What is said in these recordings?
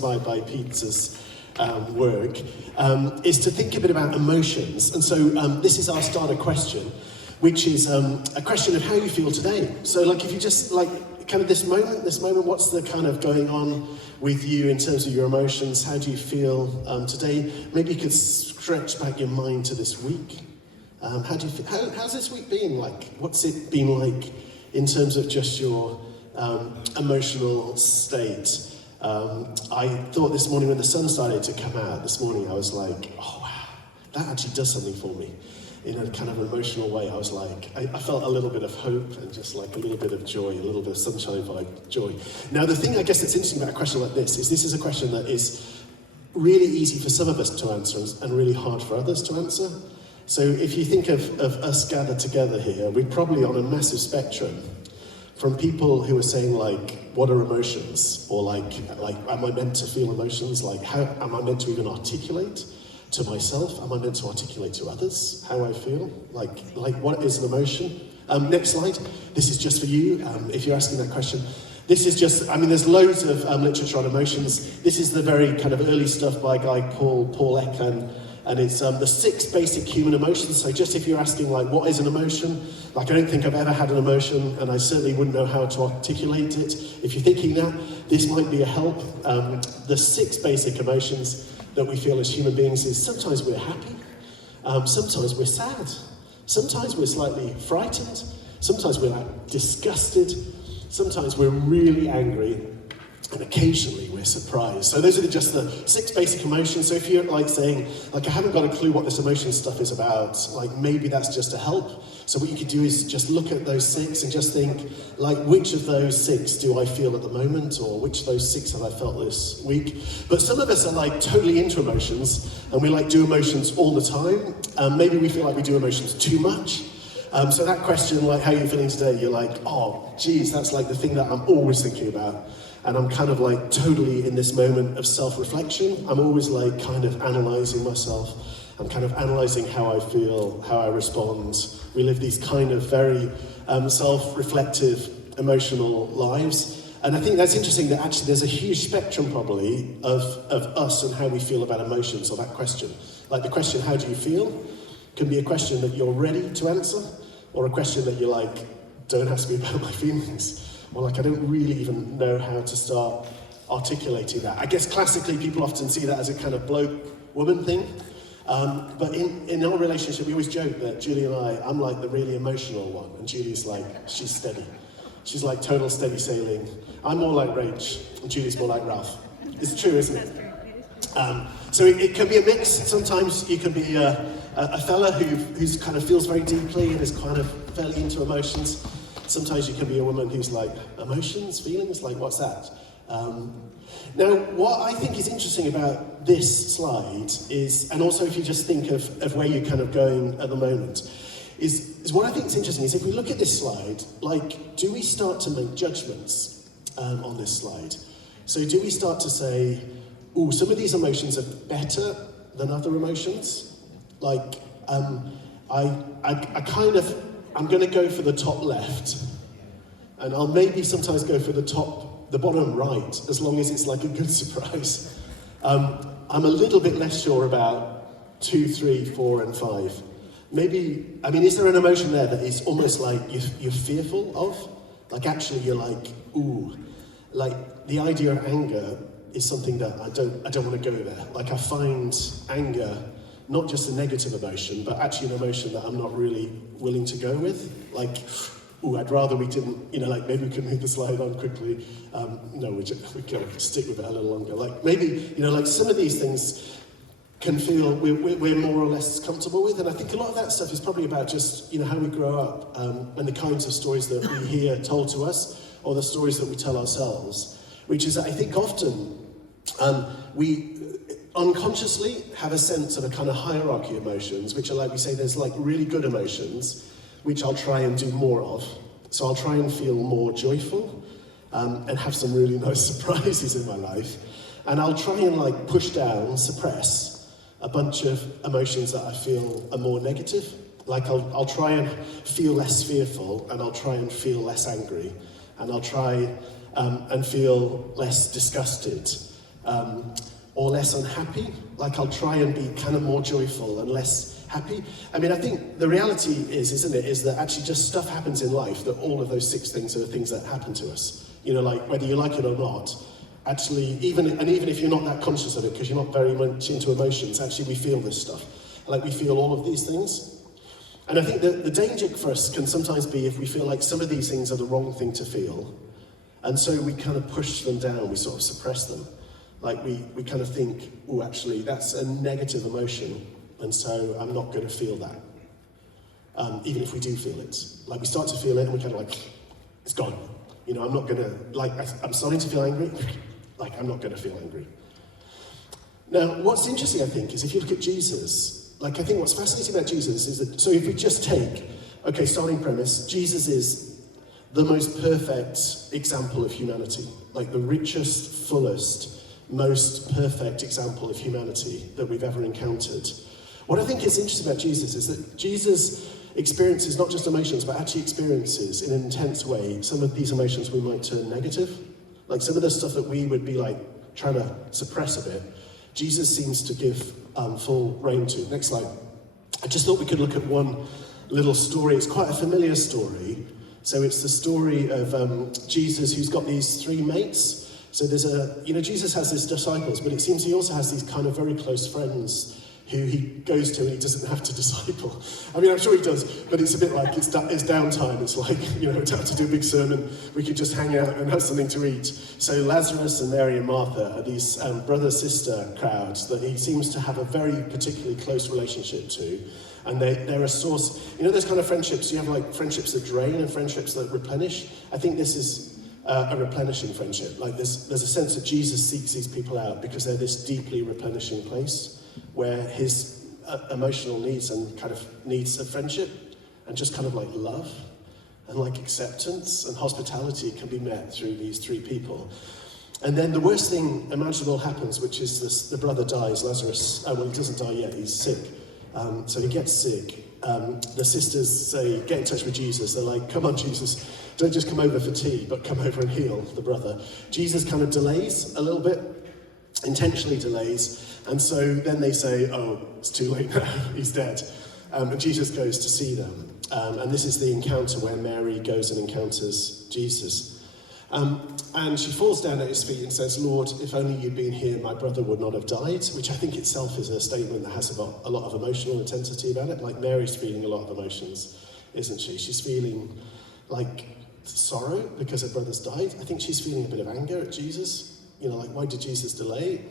by Peter's work, is to think a bit about emotions. And so this is our starter question, which is a question of how you feel today. So like if you just like kind of this moment, what's the kind of going on with you in terms of your emotions? How do you feel today? Maybe you could stretch back your mind to this week. How do you feel? How's this week been like? What's it been like in terms of just your emotional state? I thought this morning when the sun started to come out this morning, I was like, oh wow, that actually does something for me. In a kind of emotional way, I was like, I felt a little bit of hope and just like a little bit of joy, a little bit of sunshine vibe, joy. Now the thing I guess that's interesting about a question like this is a question that is really easy for some of us to answer and really hard for others to answer. So if you think of us gathered together here, we're probably on a massive spectrum from people who are saying like, what are emotions? Or like, am I meant to feel emotions? Like, how am I meant to even articulate to myself? Am I meant to articulate to others how I feel? Like what is an emotion? Next slide. This is just for you, if you're asking that question. This is just, I mean, there's loads of literature on emotions. This is the very kind of early stuff by a guy, Paul Ekman, and it's the 6 basic human emotions. So just if you're asking like, what is an emotion? Like, I don't think I've ever had an emotion, and I certainly wouldn't know how to articulate it. If you're thinking that, this might be a help. The 6 basic emotions that we feel as human beings is sometimes we're happy, sometimes we're sad, sometimes we're slightly frightened, sometimes we're like disgusted, sometimes we're really angry, and occasionally we're surprised. So those are just the 6 basic emotions. So if you're like saying, like, I haven't got a clue what this emotion stuff is about, like maybe that's just a help. So what you could do is just look at those 6 and just think, like, which of those 6 do I feel at the moment, or which of those 6 have I felt this week? But some of us are like totally into emotions, and we like do emotions all the time. Maybe we feel like we do emotions too much. So that question, like, how are you feeling today? You're like, oh, geez, that's like the thing that I'm always thinking about. And I'm kind of like totally in this moment of self-reflection. I'm always like kind of analysing myself. I'm kind of analysing how I feel, how I respond. We live these kind of very self-reflective, emotional lives. And I think that's interesting that actually there's a huge spectrum probably of us and how we feel about emotions, or that question. Like the question, how do you feel? Can be a question that you're ready to answer, or a question that you're like, don't ask me about my feelings. Or like, I don't really even know how to start articulating that. I guess classically people often see that as a kind of bloke-woman thing. But in our relationship, we always joke that Julie and I'm like the really emotional one, and Julie's like, she's steady. She's like total steady sailing. I'm more like Rach, and Julie's more like Ralph. It's true, isn't it? So it can be a mix. Sometimes you can be a fella who's kind of feels very deeply and is kind of fairly into emotions. Sometimes you can be a woman who's like, emotions, feelings, like what's that? Now, what I think is interesting about this slide is, and also if you just think of where you're kind of going at the moment, is what I think is interesting is if we look at this slide, like, do we start to make judgments on this slide? So do we start to say, oh, some of these emotions are better than other emotions? Like, I'm going to go for the top left, and I'll maybe sometimes go for the bottom right, as long as it's like a good surprise. I'm a little bit less sure about 2, 3, 4, and 5. Maybe, I mean, is there an emotion there that is almost like you're fearful of? Like actually you're like, ooh, like the idea of anger is something that I don't want to go there. Like I find anger not just a negative emotion, but actually an emotion that I'm not really willing to go with. Like, ooh, I'd rather we didn't, like maybe we could move the slide on quickly. No, we're going to stick with it a little longer. Like maybe, like some of these things can feel we're more or less comfortable with. And I think a lot of that stuff is probably about just, how we grow up and the kinds of stories that we hear told to us, or the stories that we tell ourselves, which is, I think often we unconsciously have a sense of a kind of hierarchy of emotions, which are like we say, there's like really good emotions, which I'll try and do more of. So I'll try and feel more joyful and have some really nice surprises in my life. And I'll try and like push down, suppress a bunch of emotions that I feel are more negative. Like I'll try and feel less fearful, and I'll try and feel less angry, and I'll try and feel less disgusted. or less unhappy. Like I'll try and be kind of more joyful and less happy. I mean, I think the reality is, isn't it, is that actually just stuff happens in life, that all of those 6 things are things that happen to us. You know, like whether you like it or not, actually, even if you're not that conscious of it, because you're not very much into emotions, actually we feel this stuff. Like we feel all of these things. And I think that the danger for us can sometimes be if we feel like some of these things are the wrong thing to feel. And so we kind of push them down, we sort of suppress them. Like we kind of think, oh, actually, that's a negative emotion, and so I'm not going to feel that. Even if we do feel it. Like we start to feel it and we kind of like, it's gone. You know, I'm not going to, like, I'm starting to feel angry. Like, I'm not going to feel angry. Now, what's interesting, I think, is if you look at Jesus, like, I think what's fascinating about Jesus is that, so if we just take, okay, starting premise, Jesus is the most perfect example of humanity. Like the richest, fullest, most perfect example of humanity that we've ever encountered. What I think is interesting about Jesus is that Jesus experiences not just emotions, but actually experiences in an intense way some of these emotions we might turn negative. Like some of the stuff that we would be like trying to suppress a bit, Jesus seems to give full rein to. Next slide. I just thought we could look at one little story. It's quite a familiar story. So it's the story of Jesus who's got these 3 mates. So there's Jesus has his disciples, but it seems he also has these kind of very close friends who he goes to and he doesn't have to disciple. I mean, I'm sure he does, but it's a bit like it's downtime. It's like, you know, we don't have to do a big sermon. We could just hang out and have something to eat. So Lazarus and Mary and Martha are these brother-sister crowds that he seems to have a very particularly close relationship to. And they're a source, you know, those kind of friendships, you have like friendships that drain and friendships that replenish. I think this is a replenishing friendship. Like there's a sense that Jesus seeks these people out because they're this deeply replenishing place where his emotional needs and kind of needs of friendship and just kind of like love and like acceptance and hospitality can be met through these 3 people. And then the worst thing imaginable happens, which is this, the brother dies, Lazarus. Well, he doesn't die yet, he's sick. So he gets sick. The sisters say, get in touch with Jesus. They're like, come on, Jesus, don't just come over for tea, but come over and heal the brother. Jesus kind of delays a little bit, intentionally delays. And so then they say, oh, it's too late now, he's dead. And Jesus goes to see them. And this is the encounter where Mary goes and encounters Jesus. And she falls down at his feet and says, Lord, if only you'd been here, my brother would not have died, which I think itself is a statement that has a lot of emotional intensity about it. Like Mary's feeling a lot of emotions, isn't she? She's feeling like sorrow because her brother's died. I think she's feeling a bit of anger at Jesus. You know, like, why did Jesus delay?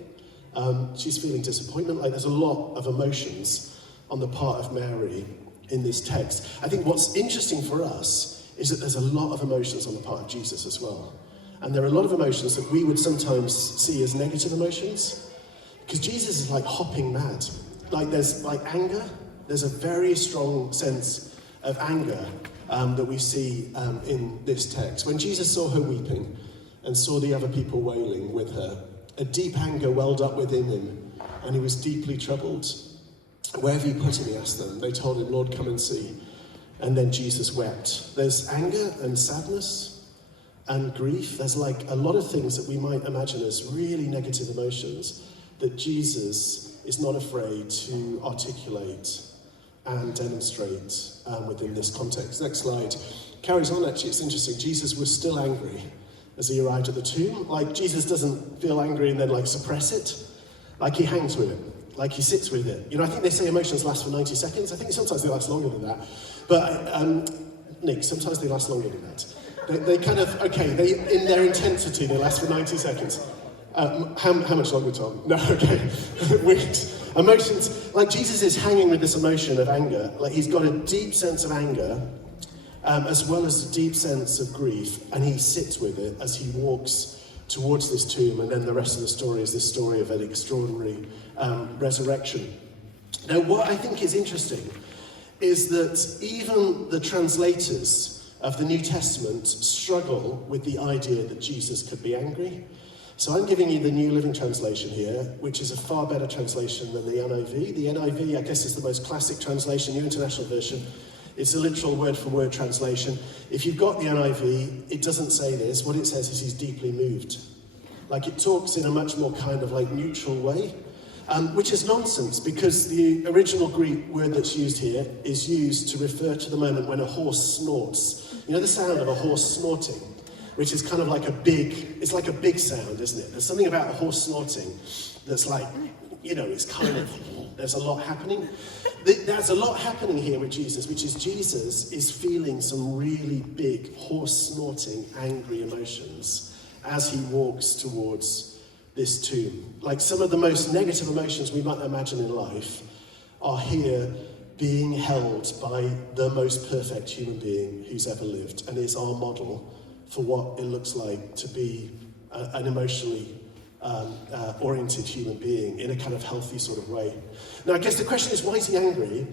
She's feeling disappointment. Like there's a lot of emotions on the part of Mary in this text. I think what's interesting for us is that there's a lot of emotions on the part of Jesus as well. And there are a lot of emotions that we would sometimes see as negative emotions, because Jesus is like hopping mad. Like there's like anger, there's a very strong sense of anger that we see in this text. When Jesus saw her weeping and saw the other people wailing with her, a deep anger welled up within him, and he was deeply troubled. Where have you put him, he asked them. They told him, Lord, come and see. And then Jesus wept. There's anger and sadness and grief. There's like a lot of things that we might imagine as really negative emotions that Jesus is not afraid to articulate and demonstrate within this context. Next slide. Carries on, actually, it's interesting. Jesus was still angry as he arrived at the tomb. Like, Jesus doesn't feel angry and then like suppress it. Like he hangs with it. Like he sits with it. You know, I think they say emotions last for 90 seconds. I think sometimes they last longer than that. But, Nick, sometimes they last longer than that. They kind of, okay, in their intensity, they last for 90 seconds. How much longer, Tom? No, okay. Weeks. Emotions, like Jesus is hanging with this emotion of anger. Like he's got a deep sense of anger, as well as a deep sense of grief, and he sits with it as he walks towards this tomb, and then the rest of the story is this story of an extraordinary resurrection. Now, what I think is interesting is that even the translators of the New Testament struggle with the idea that Jesus could be angry. So I'm giving you the New Living Translation here, which is a far better translation than the NIV. The NIV, I guess, is the most classic translation, New International Version. It's a literal word-for-word translation. If you've got the NIV, it doesn't say this. What it says is he's deeply moved. Like it talks in a much more kind of like neutral way, which is nonsense because the original Greek word that's used here is used to refer to the moment when a horse snorts. You know the sound of a horse snorting, which is kind of like it's like a big sound, isn't it? There's something about a horse snorting that's like, it's kind of, there's a lot happening. There's a lot happening here with Jesus, which is Jesus is feeling some really big, horse-snorting, angry emotions as he walks towards this tomb. Like some of the most negative emotions we might imagine in life are here being held by the most perfect human being who's ever lived, and is our model for what it looks like to be an emotionally oriented human being in a kind of healthy sort of way. Now, I guess the question is, why is he angry?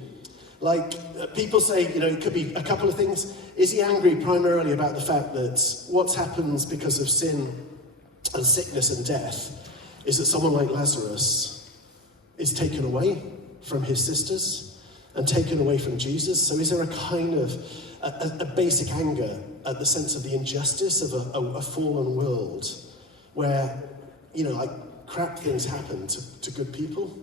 Like, people say, it could be a couple of things. Is he angry primarily about the fact that what's happened because of sin and sickness and death is that someone like Lazarus is taken away from his sisters and taken away from Jesus? So is there a kind of a basic anger at the sense of the injustice of a fallen world where crap things happen to good people?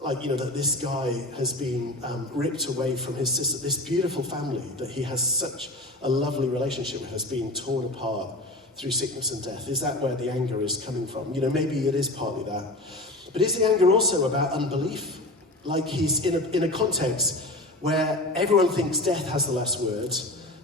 Like, that this guy has been ripped away from his sister. This beautiful family that he has such a lovely relationship with has been torn apart through sickness and death. Is that where the anger is coming from? Maybe it is partly that. But is the anger also about unbelief? Like he's in a context where everyone thinks death has the last word,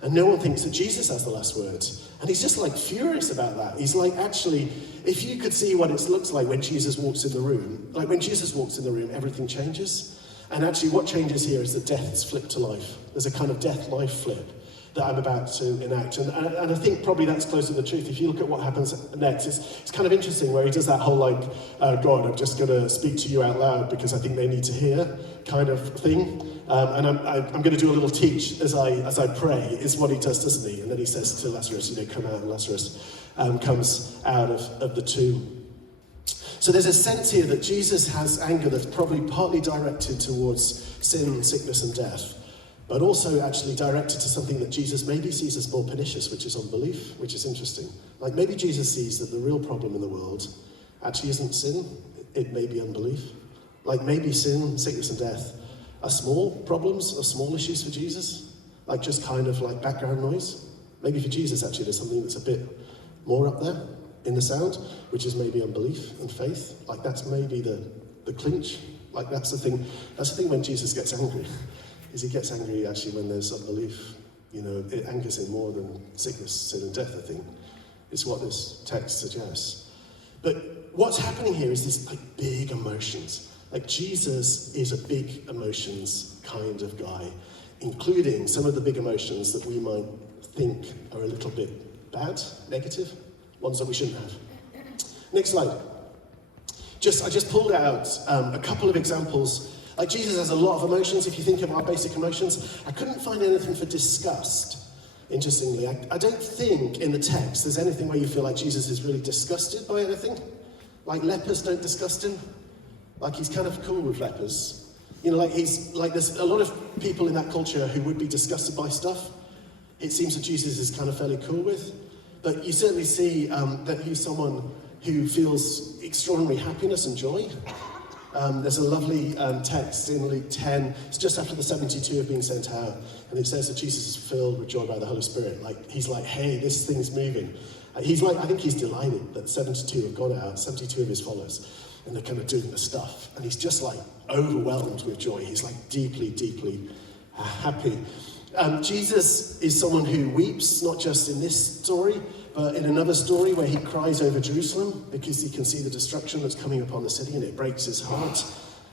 and no one thinks that Jesus has the last word. And he's just like furious about that. He's like, actually, if you could see what it looks like when Jesus walks in the room, like when Jesus walks in the room, everything changes. And actually what changes here is that death is flipped to life. There's a kind of death-life flip that I'm about to enact. And I think probably that's close to the truth. If you look at what happens next, it's kind of interesting where he does that whole like, God, I'm just going to speak to you out loud because I think they need to hear kind of thing. And I'm going to do a little teach as I pray, is what he does, doesn't he? And then he says to Lazarus, come out, and Lazarus comes out of the tomb. So there's a sense here that Jesus has anger that's probably partly directed towards sin, sickness, and death, but also actually directed to something that Jesus maybe sees as more pernicious, which is unbelief, which is interesting. Like maybe Jesus sees that the real problem in the world actually isn't sin, it may be unbelief. Like maybe sin, sickness, and death are small problems, are small issues for Jesus, like just kind of like background noise. Maybe for Jesus actually there's something that's a bit more up there in the sound, which is maybe unbelief and faith. Like that's maybe the clinch. Like that's the thing when Jesus gets angry, is he gets angry actually when there's unbelief. It angers him more than sickness, sin and death, I think. It's what this text suggests. But what's happening here is this like big emotions. Like Jesus is a big emotions kind of guy, including some of the big emotions that we might think are a little bit bad, negative, ones that we shouldn't have. Next slide. I just pulled out a couple of examples. Like Jesus has a lot of emotions. If you think of our basic emotions, I couldn't find anything for disgust, interestingly. I don't think in the text there's anything where you feel like Jesus is really disgusted by anything. Like lepers don't disgust him. Like he's kind of cool with lepers. There's a lot of people in that culture who would be disgusted by stuff. It seems that Jesus is kind of fairly cool with. But you certainly see that he's someone who feels extraordinary happiness and joy. There's a lovely text in Luke 10. It's just after the 72 have been sent out. And it says that Jesus is filled with joy by the Holy Spirit. Like, he's like, hey, this thing's moving. I think he's delighted that 72 have gone out, 72 of his followers. And they're kind of doing the stuff. And he's just like overwhelmed with joy. He's like deeply, deeply happy. Jesus is someone who weeps, not just in this story, but in another story where he cries over Jerusalem because he can see the destruction that's coming upon the city and it breaks his heart.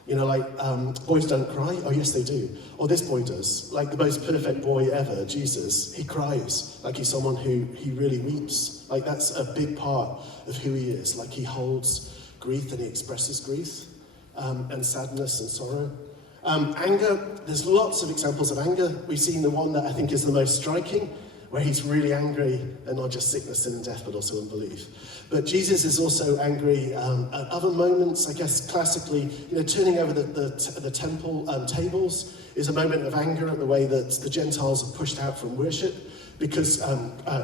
Boys don't cry. Oh, yes, they do. Or this boy does. Like the most perfect boy ever, Jesus, he cries. Like he's someone who he really weeps. Like that's a big part of who he is. Like he holds grief and he expresses grief and sadness and sorrow. Anger, there's lots of examples of anger. We've seen the one that I think is the most striking, where he's really angry at not just sickness, sin and death, but also unbelief. But Jesus is also angry at other moments. I guess classically, turning over the temple tables is a moment of anger at the way that the Gentiles are pushed out from worship because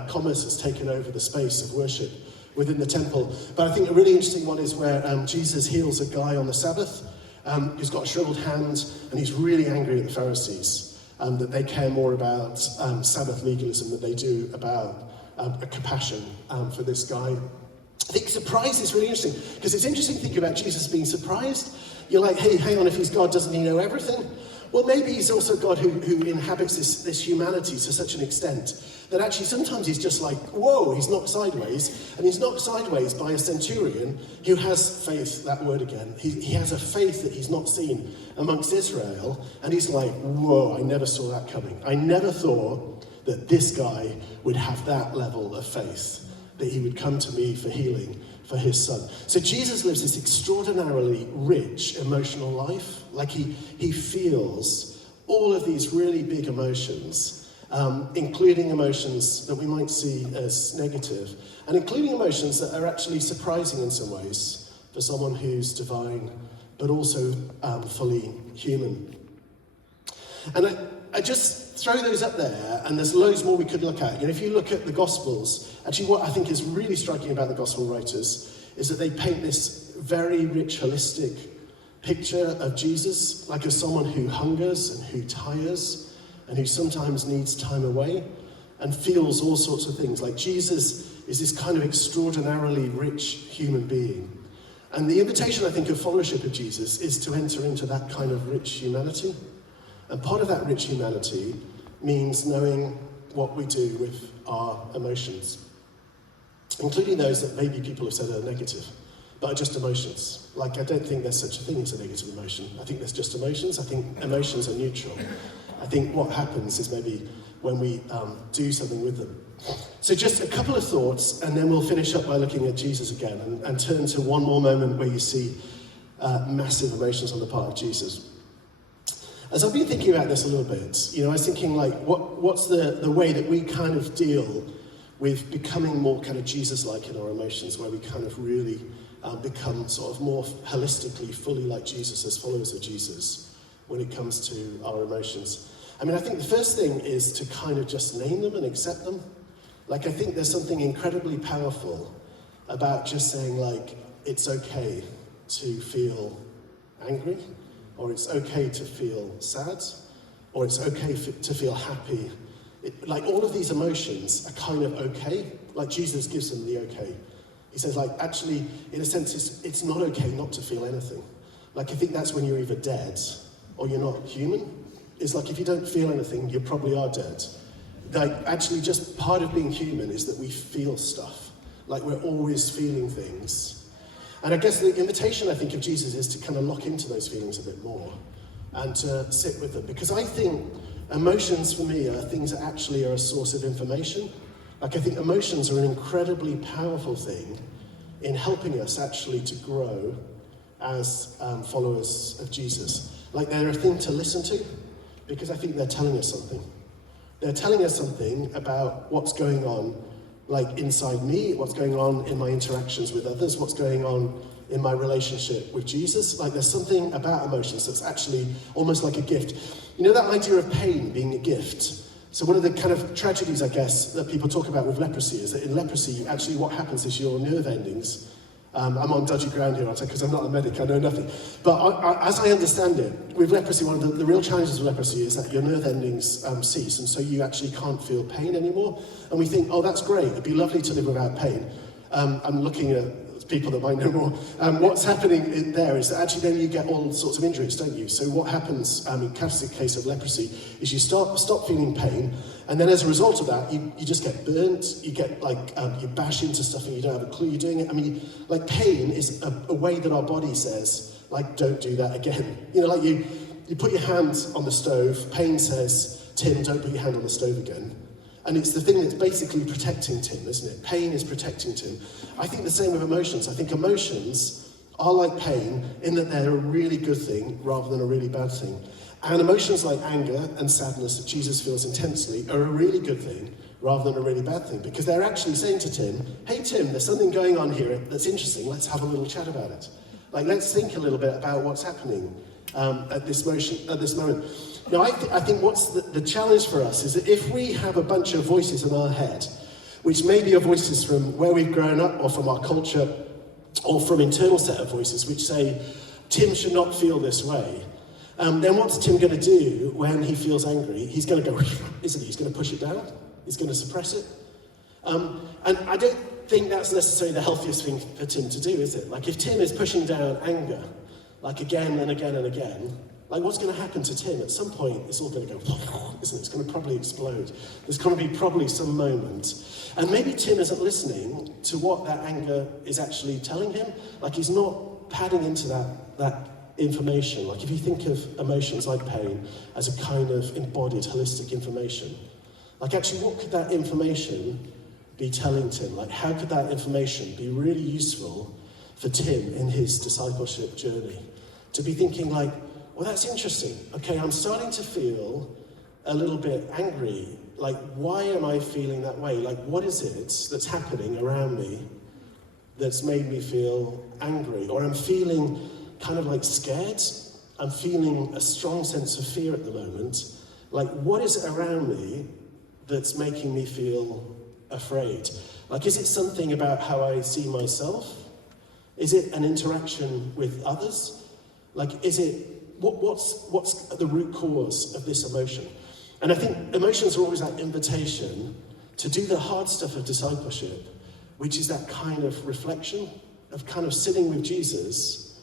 commerce has taken over the space of worship within the temple. But I think a really interesting one is where Jesus heals a guy on the Sabbath who's got a shriveled hand, and he's really angry at the Pharisees that they care more about Sabbath legalism than they do about a compassion for this guy. I think surprise is really interesting, because it's interesting thinking about Jesus being surprised. You're like, hey, hang on, if he's God, doesn't he know everything? Well, maybe he's also God who inhabits this humanity to such an extent that actually sometimes he's just like, whoa, he's knocked sideways. And he's knocked sideways by a centurion who has faith, that word again. He has a faith that he's not seen amongst Israel. And he's like, whoa, I never saw that coming. I never thought that this guy would have that level of faith, that he would come to me for healing for his son. So Jesus lives this extraordinarily rich emotional life. Like he feels all of these really big emotions, including emotions that we might see as negative, and including emotions that are actually surprising in some ways for someone who's divine, but also fully human. And I just throw those up there, and there's loads more we could look at. You know, if you look at the Gospels, actually what I think is really striking about the Gospel writers is that they paint this very rich, holistic picture of Jesus, like as someone who hungers and who tires and who sometimes needs time away and feels all sorts of things. Like Jesus is this kind of extraordinarily rich human being. And the invitation, I think, of followership of Jesus is to enter into that kind of rich humanity. And part of that rich humanity means knowing what we do with our emotions, including those that maybe people have said are negative, but are just emotions. Like, I don't think there's such a thing as a negative emotion. I think there's just emotions. I think emotions are neutral. I think what happens is maybe when we do something with them. So just a couple of thoughts, and then we'll finish up by looking at Jesus again and turn to one more moment where you see massive emotions on the part of Jesus. As I've been thinking about this a little bit, you know, I was thinking, like, what's the way that we kind of deal with becoming more kind of Jesus-like in our emotions, where we kind of really become sort of more holistically, fully like Jesus as followers of Jesus when it comes to our emotions. I mean, I think the first thing is to kind of just name them and accept them. Like, I think there's something incredibly powerful about just saying, like, it's okay to feel angry, or it's okay to feel sad, or it's okay to feel happy. Like, all of these emotions are kind of okay. Like, Jesus gives them the okay. He says, like, actually, in a sense, it's not okay not to feel anything. Like, I think that's when you're either dead or you're not human. It's like, if you don't feel anything, you probably are dead. Like, actually, just part of being human is that we feel stuff. Like, we're always feeling things. And I guess the invitation, I think, of Jesus is to kind of lock into those feelings a bit more and to sit with them. Because I think emotions, for me, are things that actually are a source of information. Like, I think emotions are an incredibly powerful thing in helping us actually to grow as followers of Jesus. Like, they're a thing to listen to, because I think they're telling us something. They're telling us something about what's going on, like, inside me, what's going on in my interactions with others, what's going on in my relationship with Jesus. Like, there's something about emotions that's actually almost like a gift. You know that idea of pain being a gift? So one of the kind of tragedies, I guess, that people talk about with leprosy is that in leprosy, actually what happens is your nerve endings, I'm on dodgy ground here, aren't I? Because I'm not a medic, I know nothing. But as I understand it, with leprosy, one of the real challenges of leprosy is that your nerve endings cease, and so you actually can't feel pain anymore. And we think, oh, that's great, it'd be lovely to live without pain. I'm looking at people that might know more. What's happening there is that actually then you get all sorts of injuries, don't you? So what happens in classic case of leprosy is you stop feeling pain, and then as a result of that, you just get burnt, you get like, you bash into stuff and you don't have a clue you're doing it. I mean, like, pain is a way that our body says, like, don't do that again. You know, like you put your hand on the stove, pain says, Tim, don't put your hand on the stove again. And it's the thing that's basically protecting Tim, isn't it? Pain is protecting Tim. I think the same with emotions. I think emotions are like pain in that they're a really good thing rather than a really bad thing. And emotions like anger and sadness that Jesus feels intensely are a really good thing rather than a really bad thing, because they're actually saying to Tim, hey Tim, there's something going on here that's interesting, let's have a little chat about it. Like, let's think a little bit about what's happening at this moment. Now, I think what's the challenge for us is that if we have a bunch of voices in our head, which maybe are voices from where we've grown up or from our culture or from internal set of voices which say, Tim should not feel this way. Then what's Tim going to do when he feels angry? He's going to go, isn't he? He's going to push it down. He's going to suppress it. And I don't think that's necessarily the healthiest thing for Tim to do, is it? Like if Tim is pushing down anger, like again and again and again, like what's going to happen to Tim? At some point, it's all going to go, isn't it? It's going to probably explode. There's going to be probably some moment. And maybe Tim isn't listening to what that anger is actually telling him. Like he's not padding into that information. Like if you think of emotions like pain as a kind of embodied, holistic information, like actually what could that information be telling Tim? Like how could that information be really useful for Tim in his discipleship journey? To be thinking like, well, that's interesting. Okay, I'm starting to feel a little bit angry. Like, why am I feeling that way? Like, what is it that's happening around me that's made me feel angry? Or I'm feeling kind of like scared. I'm feeling a strong sense of fear at the moment. Like, what is it around me that's making me feel afraid? Like, is it something about how I see myself? Is it an interaction with others? Like, is it, what's the root cause of this emotion? And I think emotions are always that invitation to do the hard stuff of discipleship, which is that kind of reflection, of kind of sitting with Jesus,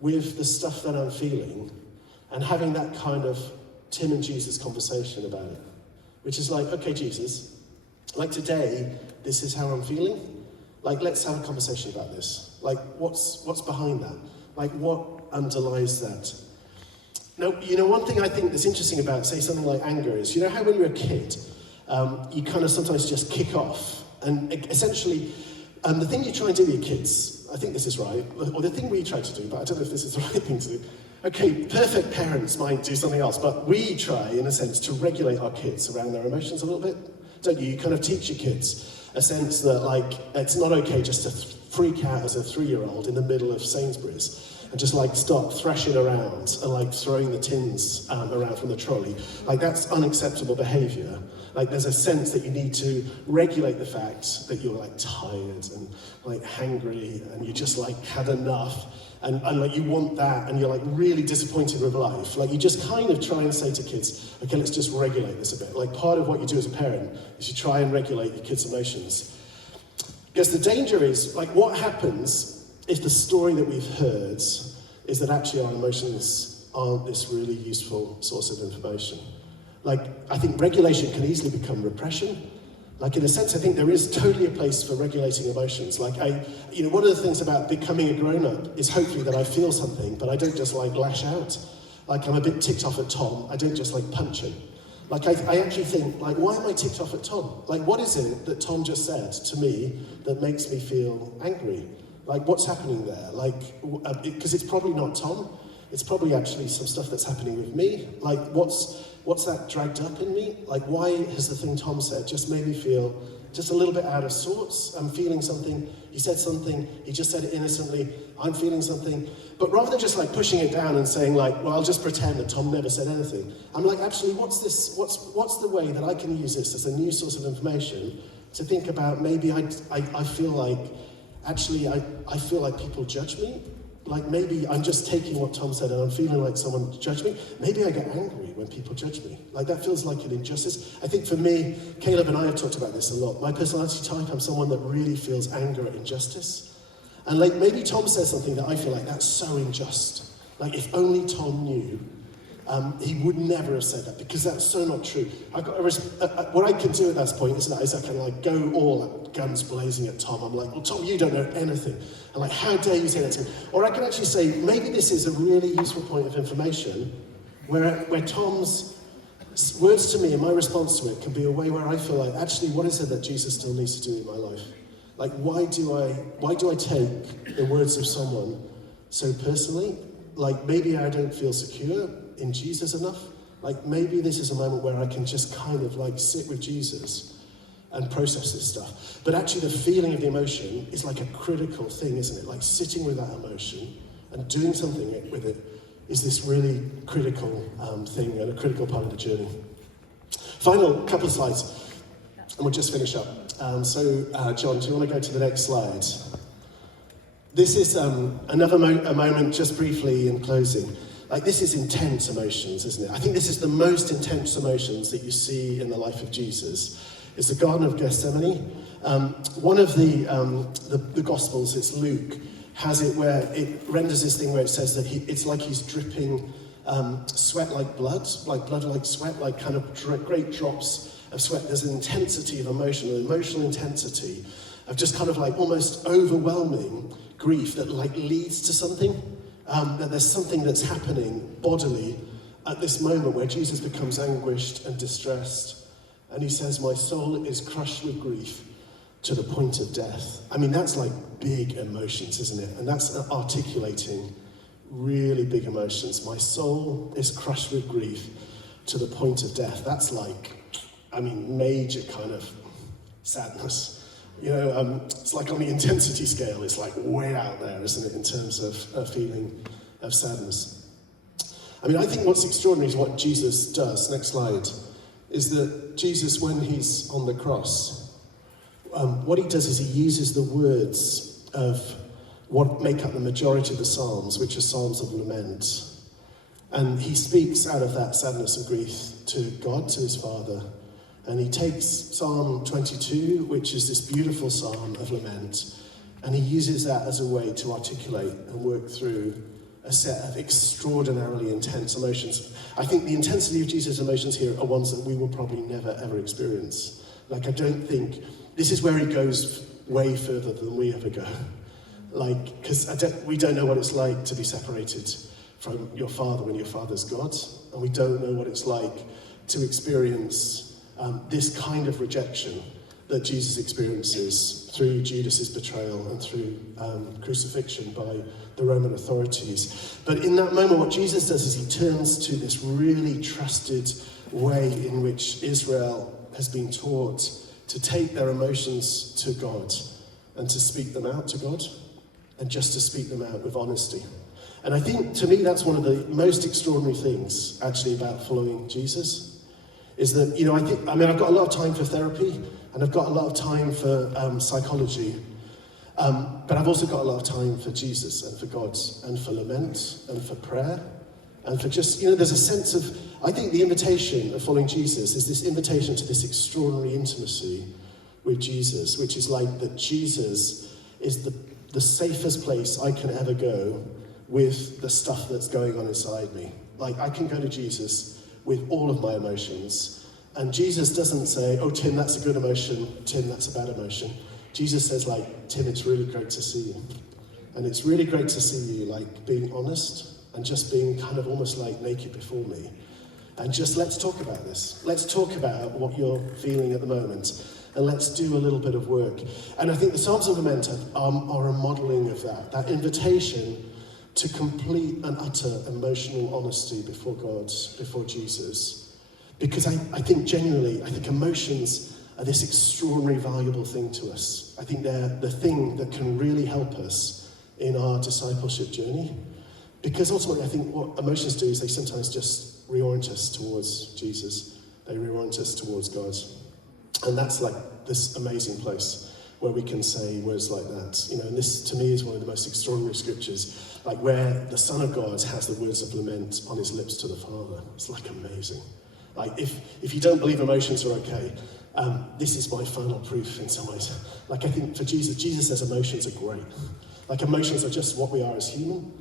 with the stuff that I'm feeling, and having that kind of Tim and Jesus conversation about it. Which is like, okay, Jesus, like today, this is how I'm feeling. Like, let's have a conversation about this. Like, what's behind that? Like, what underlies that? Now, you know, one thing I think that's interesting about, say, something like anger is, you know how when you're a kid, you kind of sometimes just kick off. And essentially, the thing you try and do with your kids, I think this is right, or the thing we try to do, but I don't know if this is the right thing to do. Okay, perfect parents might do something else, but we try, in a sense, to regulate our kids around their emotions a little bit. Don't you? You kind of teach your kids a sense that, like, it's not okay just to freak out as a 3-year-old in the middle of Sainsbury's and just like start thrashing around and like throwing the tins around from the trolley. Like that's unacceptable behaviour. Like there's a sense that you need to regulate the fact that you're like tired and like hangry and you just like had enough and like you want that and you're like really disappointed with life. Like you just kind of try and say to kids, okay, let's just regulate this a bit. Like part of what you do as a parent is you try and regulate your kids' emotions. Because the danger is, like what happens if the story that we've heard is that actually our emotions aren't this really useful source of information. Like, I think regulation can easily become repression. Like, in a sense, I think there is totally a place for regulating emotions. Like, one of the things about becoming a grown-up is hopefully that I feel something, but I don't just, like, lash out. Like, I'm a bit ticked off at Tom, I don't just, like, punch him. Like, I actually think, like, why am I ticked off at Tom? Like, what is it that Tom just said to me that makes me feel angry? Like, what's happening there? Like, because it's probably not Tom. It's probably actually some stuff that's happening with me. Like, what's that dragged up in me? Like, why has the thing Tom said just made me feel just a little bit out of sorts? I'm feeling something. He said something. He just said it innocently. I'm feeling something. But rather than just like pushing it down and saying like, well, I'll just pretend that Tom never said anything. I'm like, actually, what's this? What's the way that I can use this as a new source of information to think about maybe I feel like, actually, I feel like people judge me. Like maybe I'm just taking what Tom said and I'm feeling like someone judged me. Maybe I get angry when people judge me. Like that feels like an injustice. I think for me, Caleb and I have talked about this a lot. My personality type, I'm someone that really feels anger at injustice. And like maybe Tom says something that I feel like that's so unjust. Like if only Tom knew, he would never have said that because that's so not true. What I can do at that point is I can like go all guns blazing at Tom. I'm like, well, Tom, you don't know anything. And like, how dare you say that to me? Or I can actually say, maybe this is a really useful point of information where Tom's words to me and my response to it can be a way where I feel like, actually, what is it that Jesus still needs to do in my life? Like, why do I take the words of someone so personally? Like, maybe I don't feel secure in Jesus enough. Like maybe this is a moment where I can just kind of like sit with Jesus and process this stuff. But actually the feeling of the emotion is like a critical thing, isn't it? Like sitting with that emotion and doing something with it is this really critical thing and a critical part of the journey. Final couple of slides and we'll just finish up. John, do you want to go to the next slide? This is another a moment, just briefly in closing. Like, this is intense emotions, isn't it? I think this is the most intense emotions that you see in the life of Jesus. It's the Garden of Gethsemane. One of the Gospels, it's Luke, has it where it renders this thing where it says that it's like he's dripping sweat like blood like sweat, like kind of great drops of sweat. There's an intensity of emotion, an emotional intensity of just kind of like almost overwhelming grief that like leads to something. That there's something that's happening bodily at this moment where Jesus becomes anguished and distressed. And he says, my soul is crushed with grief to the point of death. I mean, that's like big emotions, isn't it? And that's articulating really big emotions. My soul is crushed with grief to the point of death. That's like, I mean, major kind of sadness. You know, it's like on the intensity scale, it's like way out there, isn't it, in terms of a feeling of sadness. I mean, I think what's extraordinary is what Jesus does. Next slide. Is that Jesus, when he's on the cross, what he does is he uses the words of what make up the majority of the Psalms, which are Psalms of lament. And he speaks out of that sadness and grief to God, to his Father. And he takes Psalm 22, which is this beautiful psalm of lament, and he uses that as a way to articulate and work through a set of extraordinarily intense emotions. I think the intensity of Jesus' emotions here are ones that we will probably never, ever experience. Like, I don't think, this is where he goes way further than we ever go. Like, because we don't know what it's like to be separated from your Father when your Father's God, and we don't know what it's like to experience this kind of rejection that Jesus experiences through Judas's betrayal and through crucifixion by the Roman authorities. But in that moment, what Jesus does is he turns to this really trusted way in which Israel has been taught to take their emotions to God and to speak them out to God, and just to speak them out with honesty. And I think, to me, that's one of the most extraordinary things, actually, about following Jesus. Is that, you know, I've got a lot of time for therapy, and I've got a lot of time for psychology, but I've also got a lot of time for Jesus and for God, and for lament, and for prayer, and for just, you know, there's a sense of, I think the invitation of following Jesus is this invitation to this extraordinary intimacy with Jesus, which is like that Jesus is the safest place I can ever go with the stuff that's going on inside me. Like, I can go to Jesus with all of my emotions. And Jesus doesn't say, oh, Tim, that's a good emotion. Tim, that's a bad emotion. Jesus says, like, Tim, it's really great to see you. And it's really great to see you, like, being honest and just being kind of almost like naked before me. And just let's talk about this. Let's talk about what you're feeling at the moment. And let's do a little bit of work. And I think the Psalms of Lament are a modeling of that invitation to complete and utter emotional honesty before God, before Jesus. Because I think genuinely, I think emotions are this extraordinary valuable thing to us. I think they're the thing that can really help us in our discipleship journey. Because ultimately, I think what emotions do is they sometimes just reorient us towards Jesus. They reorient us towards God. And that's like this amazing place where we can say words like that. You know, and this to me is one of the most extraordinary scriptures, like where the Son of God has the words of lament on his lips to the Father. It's like amazing. Like if you don't believe emotions are okay, this is my final proof in some ways. Like I think for Jesus says emotions are great. Like emotions are just what we are as human.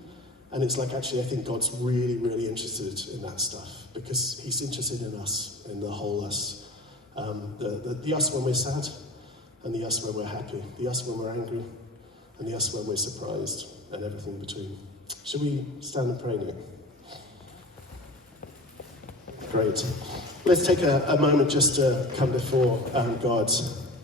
And it's like actually I think God's really, really interested in that stuff because he's interested in us, in the whole us. The us when we're sad, and the us when we're happy, the us when we're angry, and the us when we're surprised, and everything in between. Should we stand and pray now? Great. Let's take a moment just to come before God.